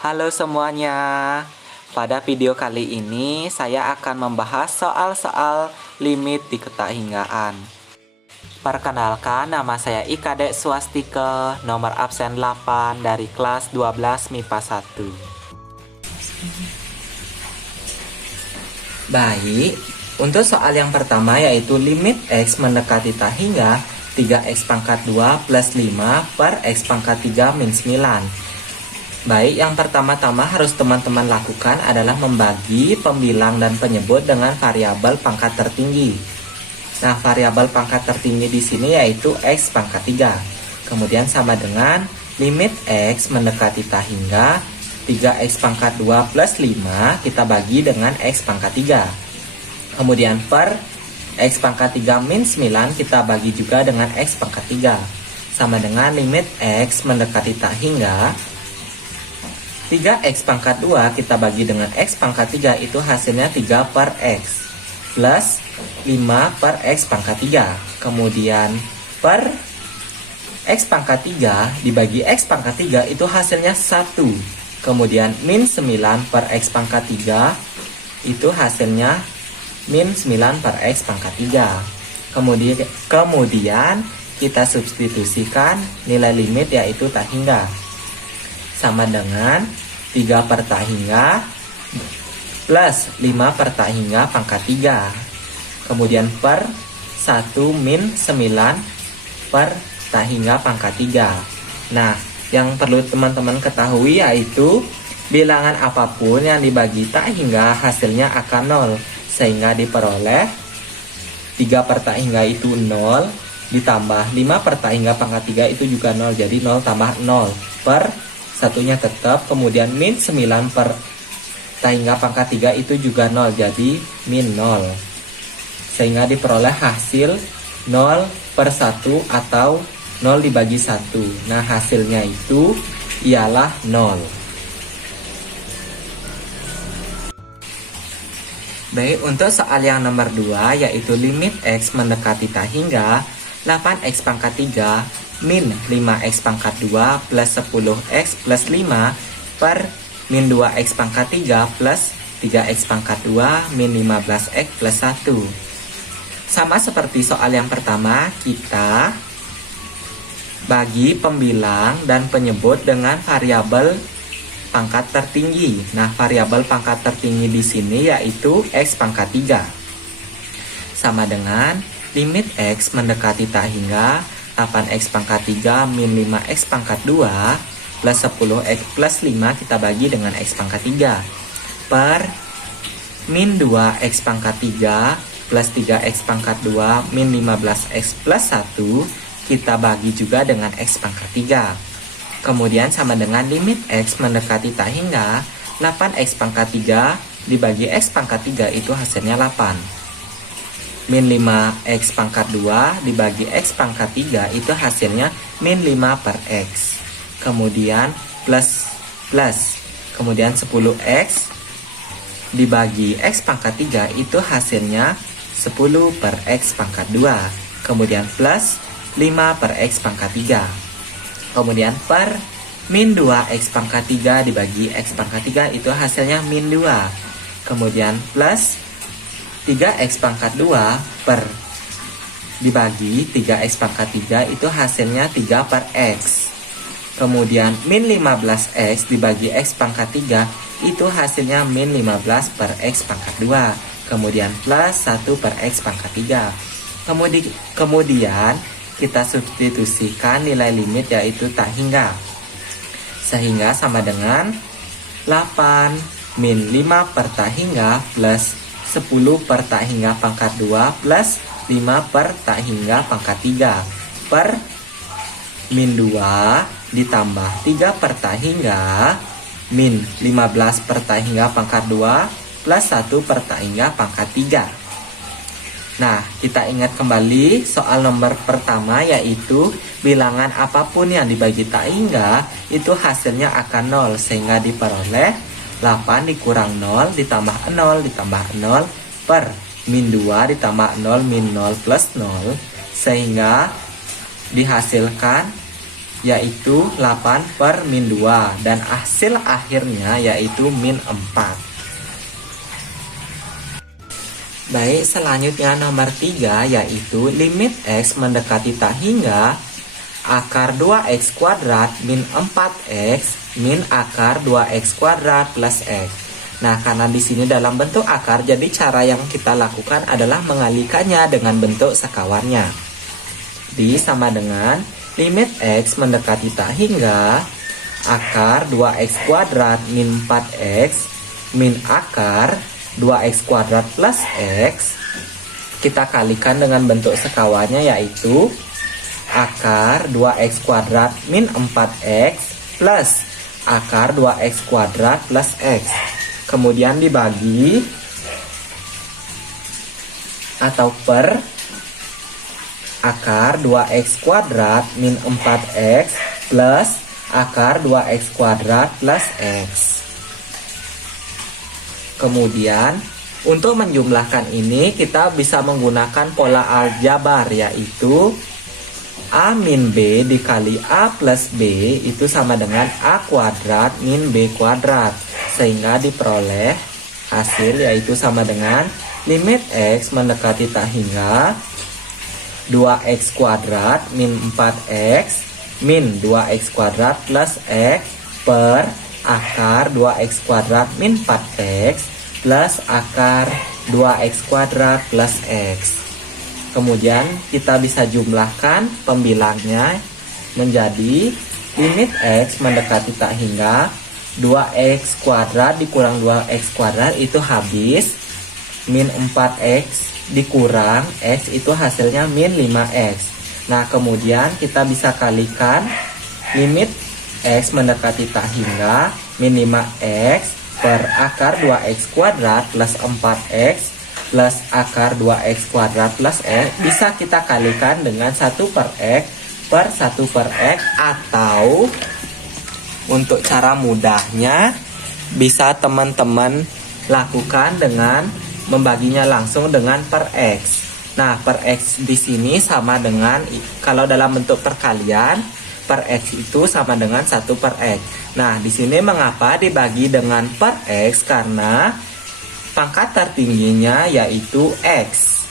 Halo semuanya. Pada video kali ini saya akan membahas soal-soal limit di ketahinggaan. Perkenalkan, nama saya Ikadek Swastike, nomor absen 8 dari kelas 12 MIPA 1. Baik, untuk soal yang pertama yaitu limit X mendekati tahingga 3X pangkat 2 plus 5 per X pangkat 3 min 9. Baik, yang pertama-tama harus teman-teman lakukan adalah membagi pembilang dan penyebut dengan variabel pangkat tertinggi. Nah, variabel pangkat tertinggi di sini yaitu X pangkat 3. Kemudian sama dengan limit X mendekati tahingga 3X pangkat 2 plus 5 kita bagi dengan X pangkat 3. Kemudian per X pangkat 3 min 9 kita bagi juga dengan X pangkat 3. Sama dengan limit X mendekati tahingga 3X pangkat 2 kita bagi dengan X pangkat 3 itu hasilnya 3 per X plus 5 per X pangkat 3. Kemudian per X pangkat 3 dibagi X pangkat 3 itu hasilnya 1. Kemudian min 9 per X pangkat 3 itu hasilnya min 9 per X pangkat 3. Kemudian kita substitusikan nilai limit yaitu tahingga. Sama dengan 3 per tahingga plus 5 per tahingga pangkat 3. Kemudian per 1 min 9 per tahingga pangkat 3. Nah, yang perlu teman-teman ketahui yaitu bilangan apapun yang dibagi tahingga hasilnya akan 0. Sehingga diperoleh 3 per tahingga itu 0 ditambah 5 per tahingga pangkat 3 itu juga 0. Jadi 0 tambah 0 per satunya tetap, kemudian min 9 per tahingga pangkat 3 itu juga 0, jadi min 0. Sehingga diperoleh hasil 0 per 1 atau 0 dibagi 1. Nah, hasilnya itu ialah 0. Baik, untuk soal yang nomor 2 yaitu limit X mendekati tahingga 8X pangkat 3 min 5X pangkat 2 plus 10X plus 5 per min 2X pangkat 3 plus 3X pangkat 2 min 15X plus 1. Sama seperti soal yang pertama, kita bagi pembilang dan penyebut dengan variabel pangkat tertinggi. Nah, variabel pangkat tertinggi di sini yaitu X pangkat 3. Sama dengan limit X mendekati tahingga 8X pangkat 3 min 5X pangkat 2 plus 10X plus 5 kita bagi dengan X pangkat 3 per min 2X pangkat 3 plus 3X pangkat 2 min 15X plus 1 kita bagi juga dengan X pangkat 3. Kemudian sama dengan limit X mendekati tahingga 8X pangkat 3 dibagi X pangkat 3 itu hasilnya 8. Min 5X pangkat 2 dibagi X pangkat 3 itu hasilnya min 5 per X. Kemudian plus. Kemudian 10X dibagi X pangkat 3 itu hasilnya 10 per X pangkat 2. Kemudian plus 5 per X pangkat 3. Kemudian per min 2X pangkat 3 dibagi X pangkat 3 itu hasilnya min 2. Kemudian plus 3X pangkat 2 per dibagi 3X pangkat 3 itu hasilnya 3 per X. Kemudian min 15X dibagi X pangkat 3 itu hasilnya min 15 per X pangkat 2. Kemudian plus 1 per X pangkat 3. Kemudian kita substitusikan nilai limit yaitu tahingga. Sehingga sama dengan 8 min 5 per tahingga plus 10 per tahingga pangkat 2 plus 5 per tahingga pangkat 3 per min 2 ditambah 3 per tahingga min 15 per tahingga pangkat 2 plus 1 per tahingga pangkat 3. Nah, kita ingat kembali soal nomor pertama yaitu bilangan apapun yang dibagi tahingga itu hasilnya akan 0 sehingga diperoleh 8 dikurang 0 ditambah 0 ditambah 0 per min 2 ditambah 0 min 0 plus 0 sehingga dihasilkan yaitu 8 per min 2. Dan hasil akhirnya yaitu min 4. Baik, selanjutnya nomor 3 yaitu limit X mendekati tak hingga akar 2X kuadrat min 4X min akar 2X kuadrat plus X. Nah, karena di sini dalam bentuk akar, jadi cara yang kita lakukan adalah mengalikannya dengan bentuk sekawannya. Di sama dengan limit X mendekati tak hingga akar 2X kuadrat min 4X min akar 2X kuadrat plus X. Kita kalikan dengan bentuk sekawannya yaitu akar 2X kuadrat min 4X plus akar 2X kuadrat plus X. Kemudian dibagi atau per akar 2X kuadrat min 4X plus akar 2X kuadrat plus X. Kemudian untuk menjumlahkan ini kita bisa menggunakan pola aljabar, yaitu A min B dikali A plus B itu sama dengan A kuadrat min B kuadrat. Sehingga diperoleh hasil yaitu sama dengan limit X mendekati tak hingga 2X kuadrat min 4X min 2X kuadrat plus X per akar 2X kuadrat min 4X plus akar 2X kuadrat plus X. Kemudian kita bisa jumlahkan pembilangnya menjadi limit X mendekati tak hingga 2X kuadrat dikurang 2X kuadrat itu habis, min 4X dikurang X itu hasilnya min 5X. Nah, kemudian kita bisa kalikan limit X mendekati tak hingga min 5X per akar 2X kuadrat plus 4X plus akar 2X kuadrat plus X bisa kita kalikan dengan 1 per X per 1 per X, atau untuk cara mudahnya bisa teman-teman lakukan dengan membaginya langsung dengan per X. Nah, per X di sini sama dengan, kalau dalam bentuk perkalian, per X itu sama dengan 1 per X. Nah, di sini mengapa dibagi dengan per X? Karena pangkat tertingginya yaitu X.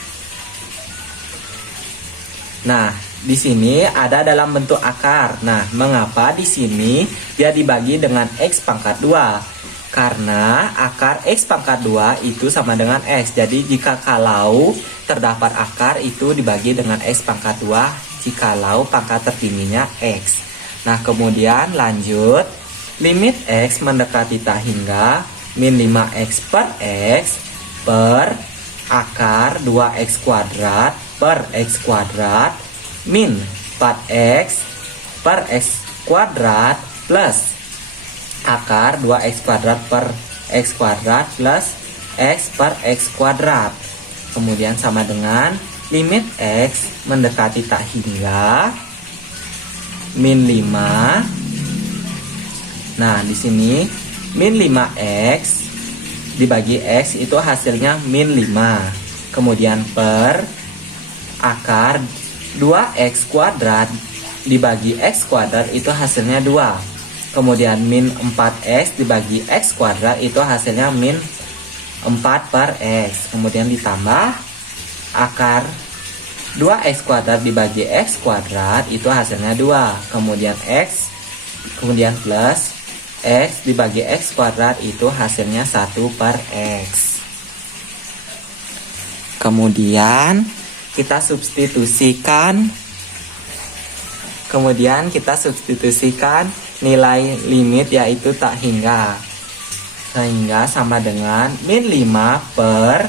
Nah, di sini ada dalam bentuk akar. Nah, mengapa di sini dia dibagi dengan X pangkat 2? Karena akar X pangkat 2 itu sama dengan X. Jadi jika kalau terdapat akar itu dibagi dengan X pangkat 2 jikalau pangkat tertingginya X. Nah, kemudian lanjut, limit X mendekati tak hingga min 5X per X per akar 2X kuadrat per X kuadrat min 4X per X kuadrat plus akar 2X kuadrat per X kuadrat plus X per X kuadrat. Kemudian sama dengan limit X mendekati tak hingga min 5. Nah, di sini min 5X dibagi X itu hasilnya min 5. Kemudian per akar 2X kuadrat dibagi X kuadrat itu hasilnya 2. Kemudian min 4X dibagi X kuadrat itu hasilnya min 4 per X. Kemudian ditambah akar 2X kuadrat dibagi X kuadrat itu hasilnya 2. Kemudian X, kemudian plus X dibagi X kuadrat itu hasilnya 1 per X. Kemudian kita substitusikan nilai limit yaitu tak hingga, sehingga sama dengan min 5 per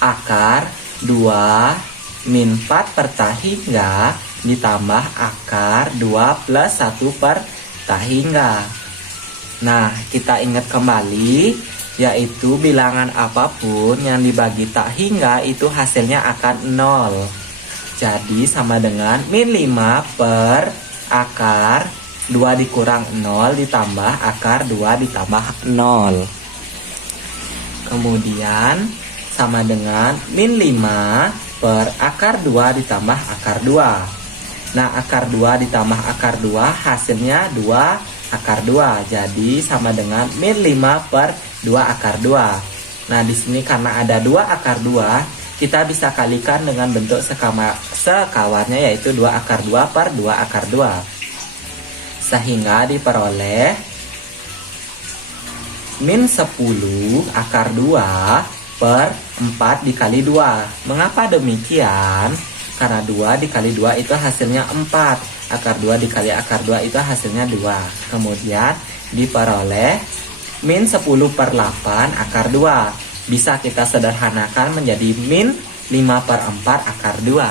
akar 2 min 4 per tak hingga ditambah akar 2 plus 1 per tak hingga. Nah, kita ingat kembali, yaitu bilangan apapun yang dibagi tak hingga itu hasilnya akan 0. Jadi sama dengan min 5 per akar 2 dikurang 0 ditambah akar 2 ditambah 0. Kemudian sama dengan min 5 per akar 2 ditambah akar 2. Nah, akar 2 ditambah akar 2 hasilnya 2 akar 2. Jadi sama dengan min 5 per 2 akar 2. Nah, di sini karena ada 2 akar 2, kita bisa kalikan dengan bentuk sekawarnya yaitu 2 akar 2 per 2 akar 2. Sehingga diperoleh min 10 akar 2 per 4 dikali 2. Mengapa demikian? Karena 2 dikali 2 itu hasilnya 4. Akar 2 dikali akar 2 itu hasilnya 2. Kemudian diperoleh min 10 per 8 akar 2. Bisa kita sederhanakan menjadi min 5 per 4 akar 2.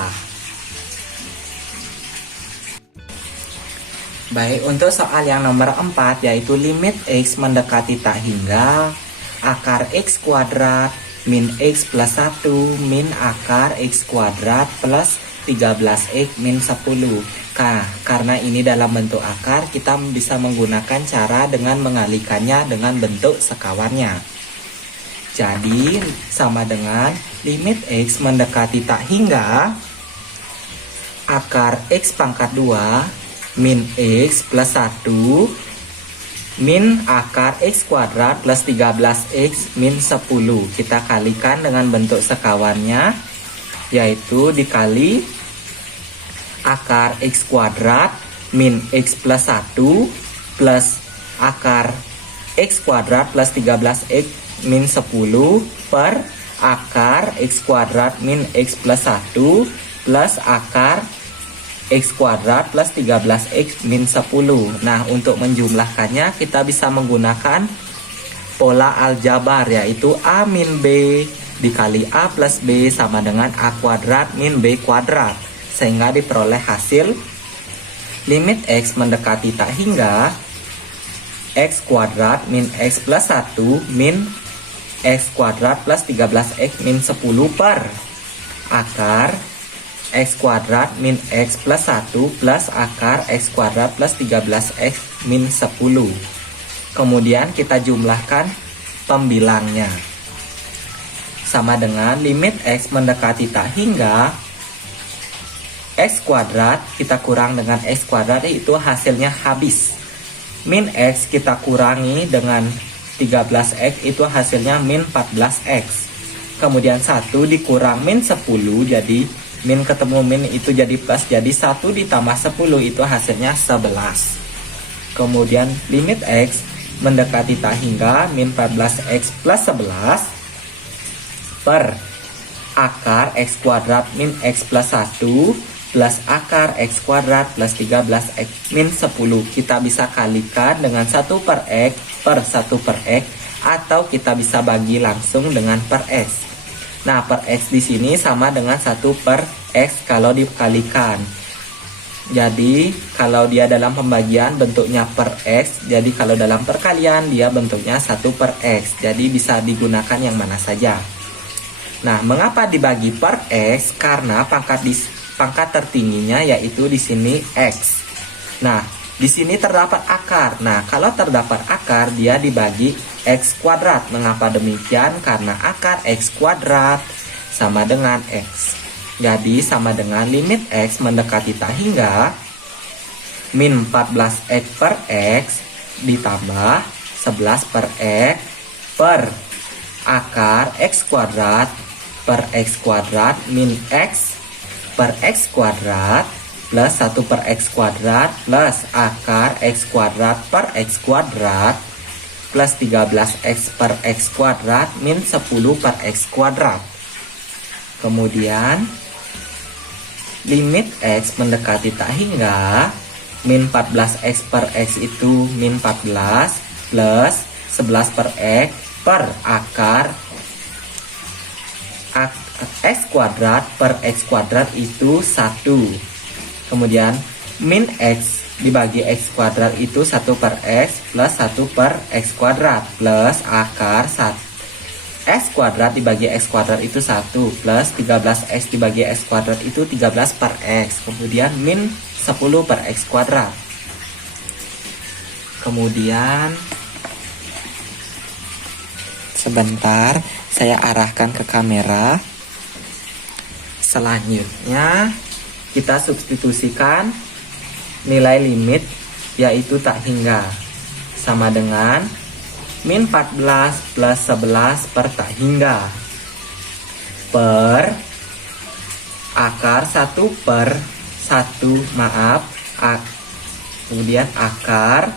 Baik, untuk soal yang nomor 4 yaitu limit X mendekati tak hingga akar X kuadrat min X plus 1 min akar X kuadrat plus 13X min 10. Karena ini dalam bentuk akar, kita bisa menggunakan cara dengan mengalikannya dengan bentuk sekawarnya. Jadi sama dengan limit X mendekati tak hingga akar X pangkat 2 min X plus 1 min akar X kuadrat plus 13X min 10. Kita kalikan dengan bentuk sekawarnya, yaitu dikali akar X kuadrat min X plus 1 plus akar X kuadrat plus 13X min 10 per akar X kuadrat min X plus 1 plus akar X kuadrat plus 13X min 10. Nah, untuk menjumlahkannya kita bisa menggunakan pola aljabar, yaitu A min B dikali A plus B sama dengan A kuadrat min B kuadrat. Sehingga diperoleh hasil limit X mendekati tak hingga X kuadrat min X plus 1 min X kuadrat plus 13X min 10 per akar X kuadrat min X plus 1 plus akar X kuadrat plus 13X min 10. Kemudian kita jumlahkan pembilangnya. Sama dengan limit X mendekati tak hingga X kuadrat kita kurang dengan X kuadrat, itu hasilnya habis. Min X kita kurangi dengan 13X, itu hasilnya min 14X. Kemudian 1 dikurang min 10, jadi min ketemu min itu jadi plus, jadi 1 ditambah 10 itu hasilnya 11. Kemudian limit X mendekati tak hingga min 14X plus 11 per akar X kuadrat min X plus 1 plus akar X kuadrat plus 13X min 10. Kita bisa kalikan dengan 1 per X per 1 per X, atau kita bisa bagi langsung dengan per X. Nah, per X di sini sama dengan 1 per X kalau dikalikan. Jadi, kalau dia dalam pembagian bentuknya per X, jadi kalau dalam perkalian dia bentuknya 1 per X. Jadi, bisa digunakan yang mana saja. Nah, mengapa dibagi per X? Karena pangkat tertingginya yaitu di sini X. Nah, di sini terdapat akar. Nah, kalau terdapat akar, dia dibagi X kuadrat. Mengapa demikian? Karena akar X kuadrat sama dengan X. Jadi, sama dengan limit X mendekati tak hingga min 14X per X ditambah 11 per X per akar X kuadrat per X kuadrat min X per X kuadrat plus 1 per X kuadrat plus akar X kuadrat per X kuadrat plus 13X per X kuadrat min 10 per X kuadrat. Kemudian limit X mendekati tak hingga min 14X per X itu min 14 plus 11 per X per akar X kuadrat per X kuadrat itu 1. Kemudian min X dibagi X kuadrat itu 1 per X plus 1 per X kuadrat plus akar 1 X kuadrat dibagi X kuadrat itu 1 plus 13X dibagi X kuadrat itu 13 per X. Kemudian min 10 per X kuadrat. Kemudian sebentar saya arahkan ke kamera. Selanjutnya kita substitusikan nilai limit yaitu tak hingga sama dengan min 14 plus 11 per tak hingga per akar 1 per 1 kemudian akar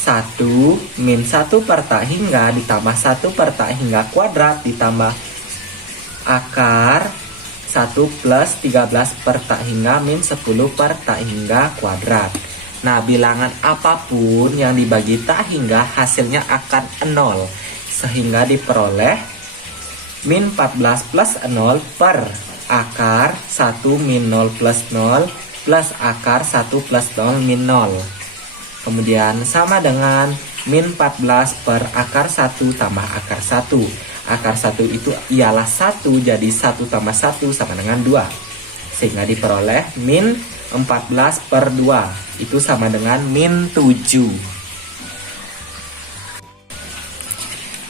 1 min 1 per tak hingga ditambah 1 per tak hingga kuadrat ditambah akar 1 plus 13 per tak hingga min 10 per tak hingga kuadrat. Nah, bilangan apapun yang dibagi tak hingga hasilnya akan 0. Sehingga diperoleh min 14 plus 0 per akar 1 min 0 plus 0 plus akar 1 plus 0 min 0. Kemudian sama dengan min 14 per akar 1 tambah akar 1. Akar 1 itu ialah 1, jadi 1 tambah 1 sama dengan 2. Sehingga diperoleh min 14 per 2. Itu sama dengan min 7.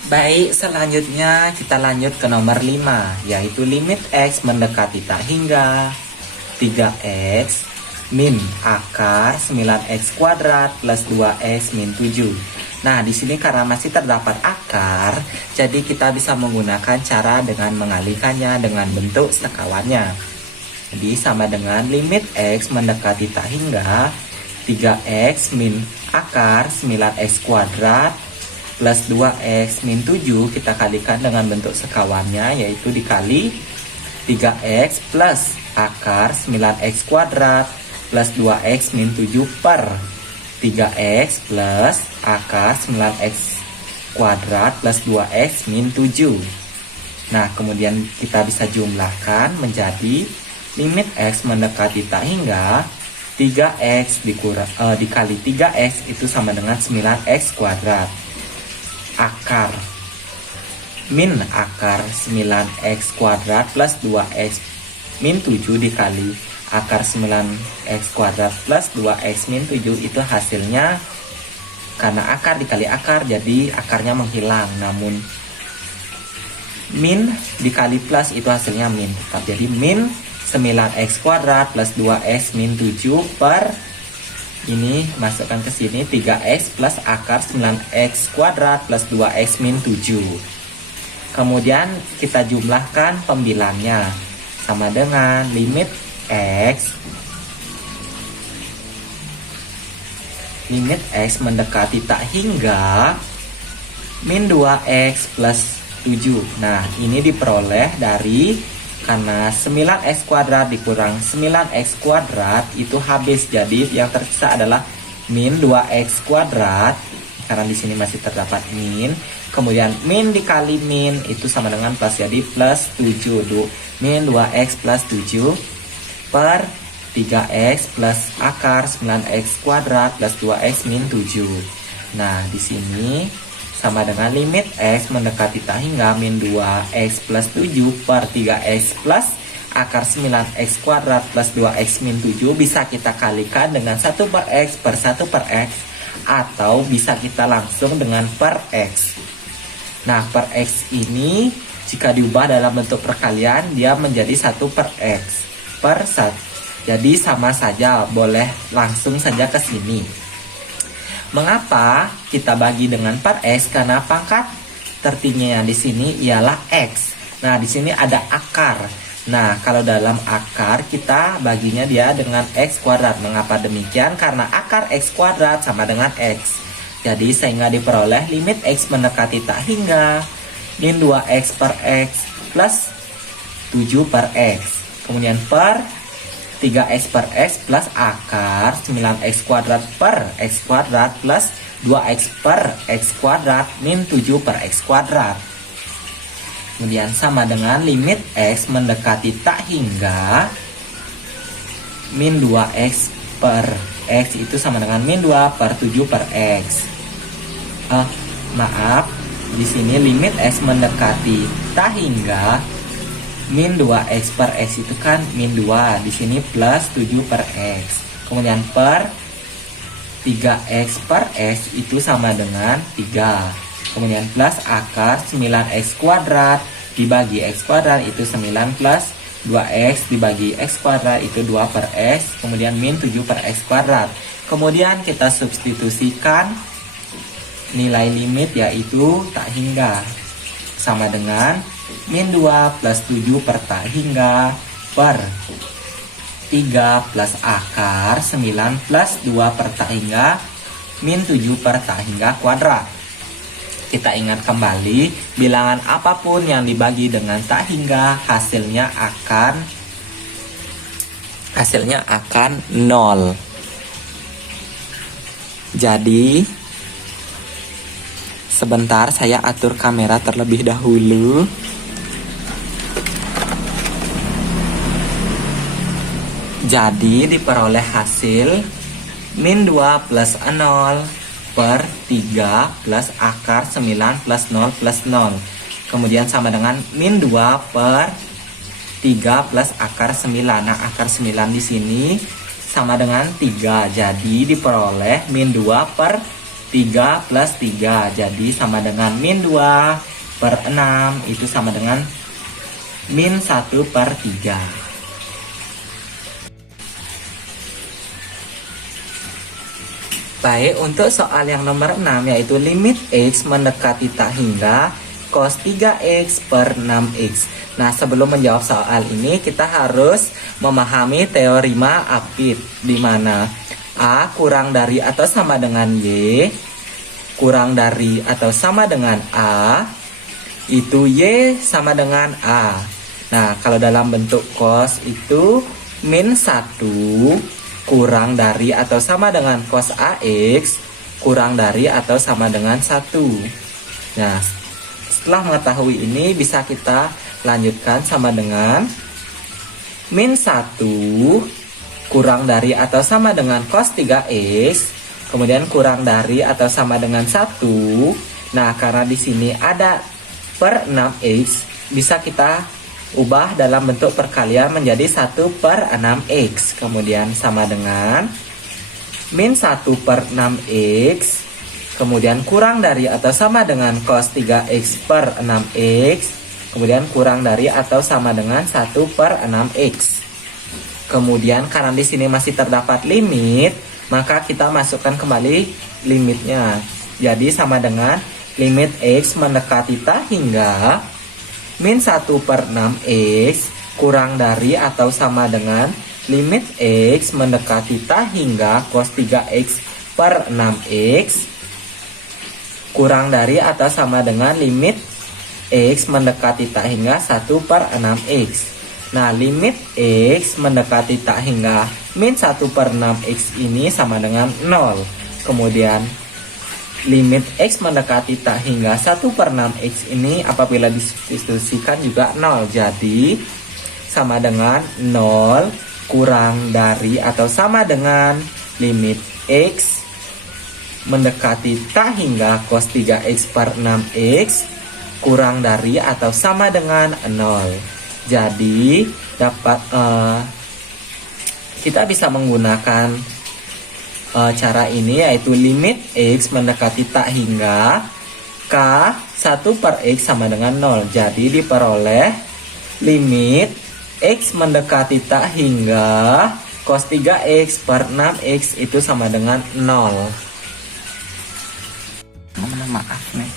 Baik, selanjutnya kita lanjut ke nomor 5, yaitu limit X mendekati tak hingga 3X min akar 9X kuadrat plus 2X min 7. Nah, di sini karena masih terdapat akar, jadi kita bisa menggunakan cara dengan mengalihkannya dengan bentuk sekawannya. Jadi sama dengan limit X mendekati tak hingga 3X min akar 9X kuadrat plus 2X min 7, kita kalikan dengan bentuk sekawannya, yaitu dikali 3X plus akar 9X kuadrat plus 2X min 7 per 3X plus akar 9X kuadrat plus 2X min 7. Nah, kemudian kita bisa jumlahkan menjadi limit X mendekati tak hingga 3X dikali 3X itu sama dengan 9X kuadrat. Akar min akar 9X kuadrat plus 2X min 7 dikali akar 9X kuadrat plus 2X min 7 itu hasilnya, karena akar dikali akar jadi akarnya menghilang, namun min dikali plus itu hasilnya min tetap, jadi min 9X kuadrat plus 2X min 7 per ini masukkan ke sini 3X plus akar 9X kuadrat plus 2X min 7. Kemudian kita jumlahkan pembilangnya sama dengan limit X mendekati tak hingga min 2X plus 7. Nah, ini diperoleh dari, karena 9X kuadrat dikurang 9X kuadrat itu habis, jadi yang tersisa adalah min 2X kuadrat, karena di sini masih terdapat min. Kemudian min dikali min itu sama dengan plus, jadi plus 7. Min 2X plus 7 per 3X plus akar 9X kuadrat plus 2X min 7. Nah, di sini sama dengan limit X mendekati tak hingga min 2X plus 7 per 3X plus akar 9X kuadrat plus 2X min 7 bisa kita kalikan dengan 1 per X per 1 per X, atau bisa kita langsung dengan per X. Nah, per X ini jika diubah dalam bentuk perkalian dia menjadi 1 per X per 1. Jadi sama saja, boleh langsung saja ke sini. Mengapa kita bagi dengan per X? Karena pangkat tertingginya yang di sini ialah X. Nah, di sini ada akar. Nah, kalau dalam akar kita baginya dia dengan X kuadrat. Mengapa demikian? Karena akar X kuadrat sama dengan X. Jadi sehingga diperoleh limit X mendekati tak hingga min 2X per X plus 7 per X. Kemudian per 3X per X plus akar 9X kuadrat per X kuadrat plus 2X per X kuadrat min 7 per X kuadrat. Kemudian sama dengan limit X mendekati tak hingga min 2X per X itu sama dengan min 2 per 7 per X. Di sini limit X mendekati tak hingga min 2X per X itu kan min 2, di sini plus 7 per X. Kemudian per 3X per X itu sama dengan 3. Kemudian plus akar 9X kuadrat dibagi X kuadrat itu 9 plus 2x dibagi x kuadrat itu 2 per x, kemudian min 7 per x kuadrat. Kemudian kita substitusikan nilai limit yaitu tak hingga sama dengan min 2 plus 7 per tak hingga per 3 plus akar 9 plus 2 per tak hingga min 7 per tak hingga kuadrat. Kita ingat kembali, bilangan apapun yang dibagi dengan tak hingga hasilnya akan 0. Jadi sebentar saya atur kamera terlebih dahulu. Jadi diperoleh hasil min 2 plus 0 per 3 plus akar 9 plus 0 plus 0. Kemudian sama dengan min 2 per 3 plus akar 9. Nah, akar 9 di sini sama dengan 3. Jadi diperoleh min 2 per 3 plus 3. Jadi sama dengan min 2 per 6 itu sama dengan min 1 per 3. Baik, untuk soal yang nomor 6 yaitu limit x mendekati tak hingga cos 3x per 6x. Nah, sebelum menjawab soal ini kita harus memahami teorema Apit, di mana A kurang dari atau sama dengan Y kurang dari atau sama dengan A itu Y sama dengan A. Nah, kalau dalam bentuk cos itu min 1 kurang dari atau sama dengan cos AX kurang dari atau sama dengan 1. Nah, setelah mengetahui ini bisa kita lanjutkan sama dengan min 1 kurang dari atau sama dengan cos 3x kemudian kurang dari atau sama dengan 1. Nah, karena di sini ada per 6x bisa kita ubah dalam bentuk perkalian menjadi 1 per 6x. Kemudian sama dengan min 1 per 6x. Kemudian kurang dari atau sama dengan cos 3x per 6x. Kemudian kurang dari atau sama dengan 1 per 6x. Kemudian karena di sini masih terdapat limit, maka kita masukkan kembali limitnya. Jadi sama dengan limit x mendekati tak hingga min 1 per 6x kurang dari atau sama dengan limit x mendekati tak hingga cos 3x per 6x kurang dari atau sama dengan limit x mendekati tak hingga 1 per 6x. Nah, limit x mendekati tak hingga min 1 per 6x ini sama dengan 0. Kemudian limit x mendekati tak hingga 1 per 6x ini apabila disubstitusikan juga 0. Jadi sama dengan 0 kurang dari atau sama dengan limit x mendekati tak hingga cos 3x per 6x kurang dari atau sama dengan 0. Jadi dapat kita bisa menggunakan cara ini yaitu limit x mendekati tak hingga k 1 per x sama dengan 0. Jadi diperoleh limit x mendekati tak hingga cos 3x per 6x itu sama dengan 0. Maaf nih.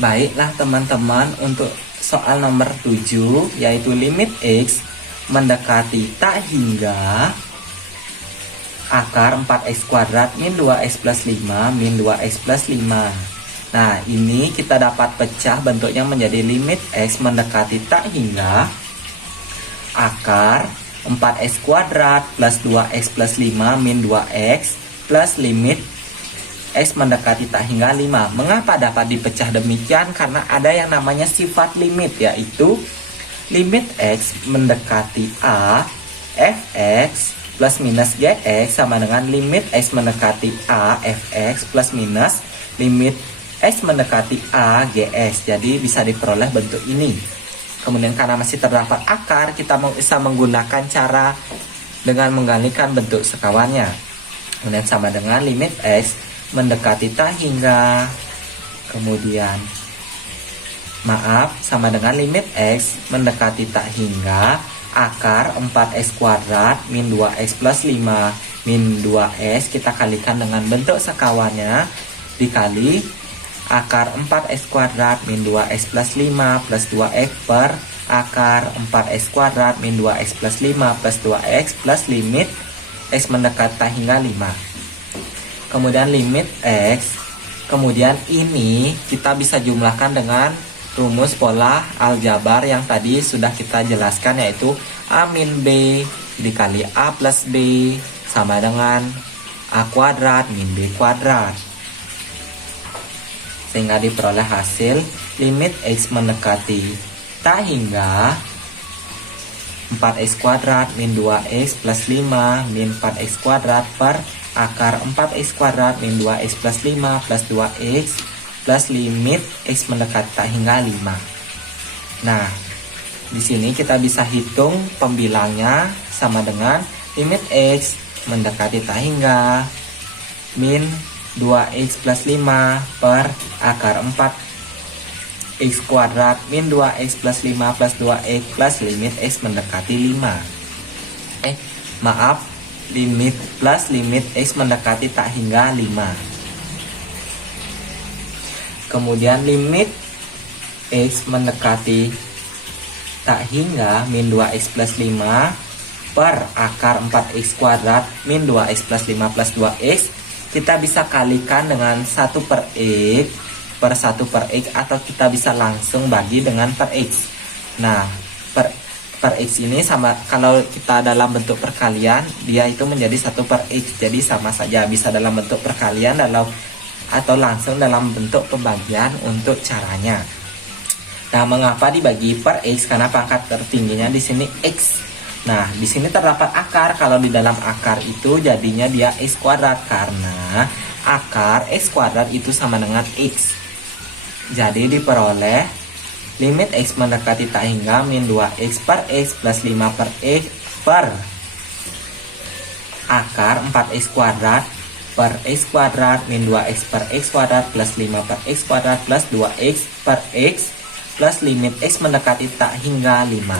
Baiklah teman-teman, untuk soal nomor 7 yaitu limit x mendekati tak hingga akar 4x kuadrat min 2x plus 5 min 2x plus 5. Nah, ini kita dapat pecah bentuknya menjadi limit x mendekati tak hingga akar 4x kuadrat plus 2x plus 5 min 2x plus limit x mendekati tak hingga 5. Mengapa dapat dipecah demikian? Karena ada yang namanya sifat limit, yaitu limit x mendekati a fx plus minus gx sama dengan limit x mendekati a fx plus minus limit x mendekati a gs. Jadi bisa diperoleh bentuk ini. Kemudian karena masih terdapat akar, kita bisa menggunakan cara dengan menggalikan bentuk sekawannya. Kemudian sama dengan limit x mendekati tak hingga kemudian maaf, sama dengan limit X mendekati tak hingga akar 4X kuadrat min 2X plus 5 min 2X kita kalikan dengan bentuk sekawannya dikali akar 4X kuadrat min 2X plus 5 plus 2X per akar 4X kuadrat min 2X plus 5 plus 2X plus limit X mendekati tak hingga 5. Kemudian limit X, kemudian ini kita bisa jumlahkan dengan rumus pola aljabar yang tadi sudah kita jelaskan, yaitu A min B dikali A plus B sama dengan A kuadrat min B kuadrat. Sehingga diperoleh hasil limit X mendekati tak hingga 4X kuadrat min 2X plus 5 min 4X kuadrat per akar 4X kuadrat min 2X plus 5 plus 2X plus limit X mendekati tak hingga 5. Nah, di sini kita bisa hitung pembilangnya sama dengan limit X mendekati tak hingga min 2X plus 5 per akar 4X kuadrat min 2X plus 5 plus 2X plus limit X mendekati 5. Maaf, limit plus limit X mendekati tak hingga 5. Kemudian limit X mendekati tak hingga min 2X plus 5 per akar 4X kuadrat min 2X plus 5 plus 2X kita bisa kalikan dengan 1 per X per 1 per X, atau kita bisa langsung bagi dengan per X. Nah, per X ini sama, kalau kita dalam bentuk perkalian dia itu menjadi 1 per X, jadi sama saja, bisa dalam bentuk perkalian atau langsung dalam bentuk pembagian untuk caranya. Nah, mengapa dibagi per X? Karena pangkat tertingginya di sini X. Nah, di sini terdapat akar. Kalau di dalam akar itu jadinya dia X kuadrat, karena akar X kuadrat itu sama dengan X. Jadi diperoleh limit X mendekati tak hingga min 2X per X plus 5 per X per akar 4X kuadrat per X kuadrat min 2X per X kuadrat plus 5 per X kuadrat plus 2X per X plus limit X mendekati tak hingga 5.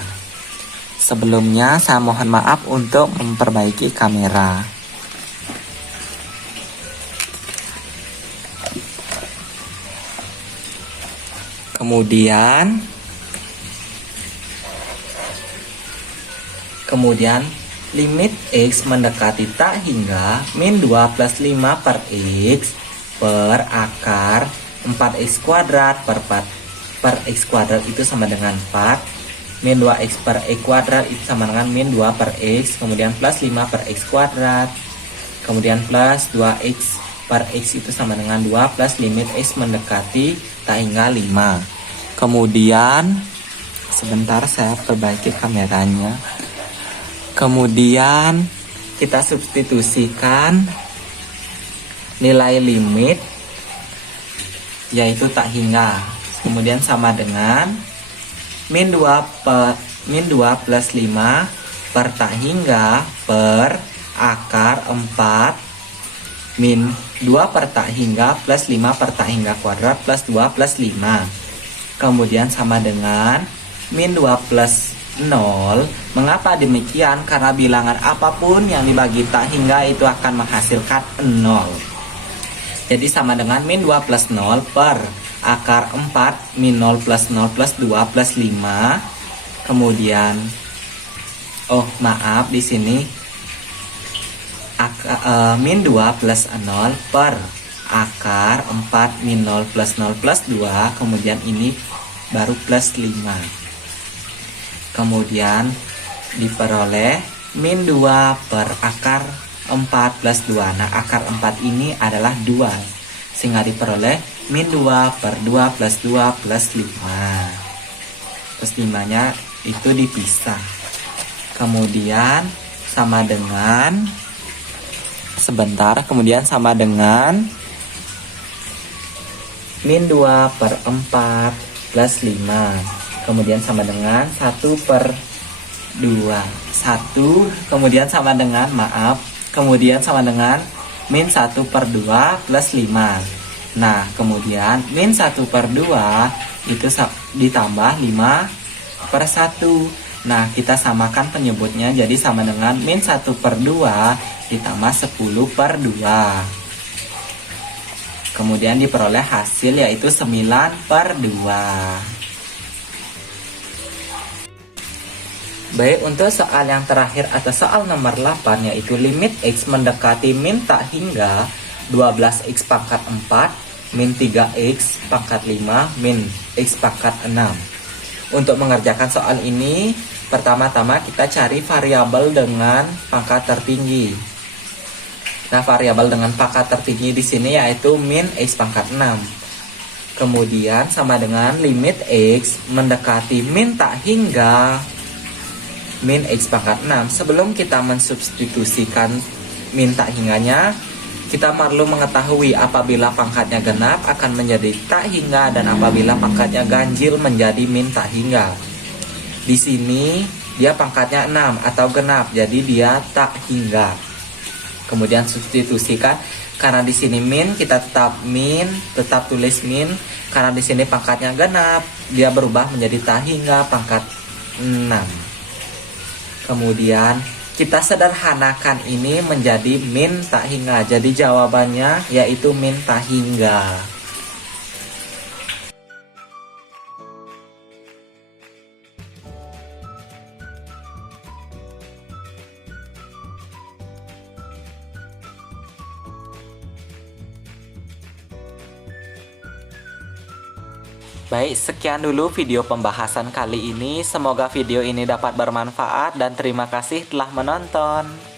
Sebelumnya saya mohon maaf untuk memperbaiki kamera. Kemudian limit X mendekati tak hingga min 2 plus 5 per X per akar 4X kuadrat per X kuadrat itu sama dengan 4 min 2X per X kuadrat itu sama dengan min 2 per X, kemudian plus 5 per X kuadrat, kemudian plus 2X per X itu sama dengan 2 plus limit X mendekati tak hingga 5. Kemudian sebentar saya perbaiki kameranya. Kemudian kita substitusikan nilai limit yaitu tak hingga, kemudian sama dengan min 2 plus 5 per tak hingga per akar 4 min 2 per tak hingga plus 5 per tak hingga kuadrat plus 2 plus 5. Kemudian sama dengan min 2 plus 0. Mengapa demikian? Karena bilangan apapun yang dibagi tak hingga itu akan menghasilkan 0. Jadi sama dengan min 2 plus 0 per akar 4 min 0 plus 0 plus 2 plus 5. Kemudian maaf, di sini min 2 plus 0 per akar 4 min 0 plus 0 plus 2. Kemudian ini baru plus 5. Kemudian diperoleh min 2 per akar 4 plus 2. Nah, akar 4 ini adalah 2, sehingga diperoleh min 2 per 2 plus 2 plus 5. Terus 5 nya itu dipisah. Kemudian sama dengan sama dengan min 2 per 4 plus 5. Kemudian sama dengan 1 per 2. 1 kemudian sama dengan min 1 per 2 plus 5. Nah, kemudian min 1 per 2 itu ditambah 5/1. Nah, kita samakan penyebutnya jadi sama dengan min 1/2 ditambah 10/2. Kemudian diperoleh hasil yaitu 9/2. Baik, untuk soal yang terakhir atau soal nomor 8 yaitu limit X mendekati min tak hingga 12X pangkat 4 min 3X pangkat 5 min X pangkat 6. Untuk mengerjakan soal ini, pertama-tama kita cari variabel dengan pangkat tertinggi. Nah, variabel dengan pangkat tertinggi di sini yaitu min X pangkat 6. Kemudian sama dengan limit X mendekati min tak hingga min X pangkat 6. Sebelum kita mensubstitusikan min tak hingganya, kita perlu mengetahui apabila pangkatnya genap akan menjadi tak hingga dan apabila pangkatnya ganjil menjadi min tak hingga. Di sini dia pangkatnya 6 atau genap, jadi dia tak hingga. Kemudian substitusikan, karena di sini min kita tetap tulis min. Karena di sini pangkatnya genap, dia berubah menjadi tak hingga pangkat 6. Kemudian kita sederhanakan ini menjadi min tak hingga. Jadi jawabannya yaitu min tak hingga. Baik, sekian dulu video pembahasan kali ini. Semoga video ini dapat bermanfaat dan terima kasih telah menonton.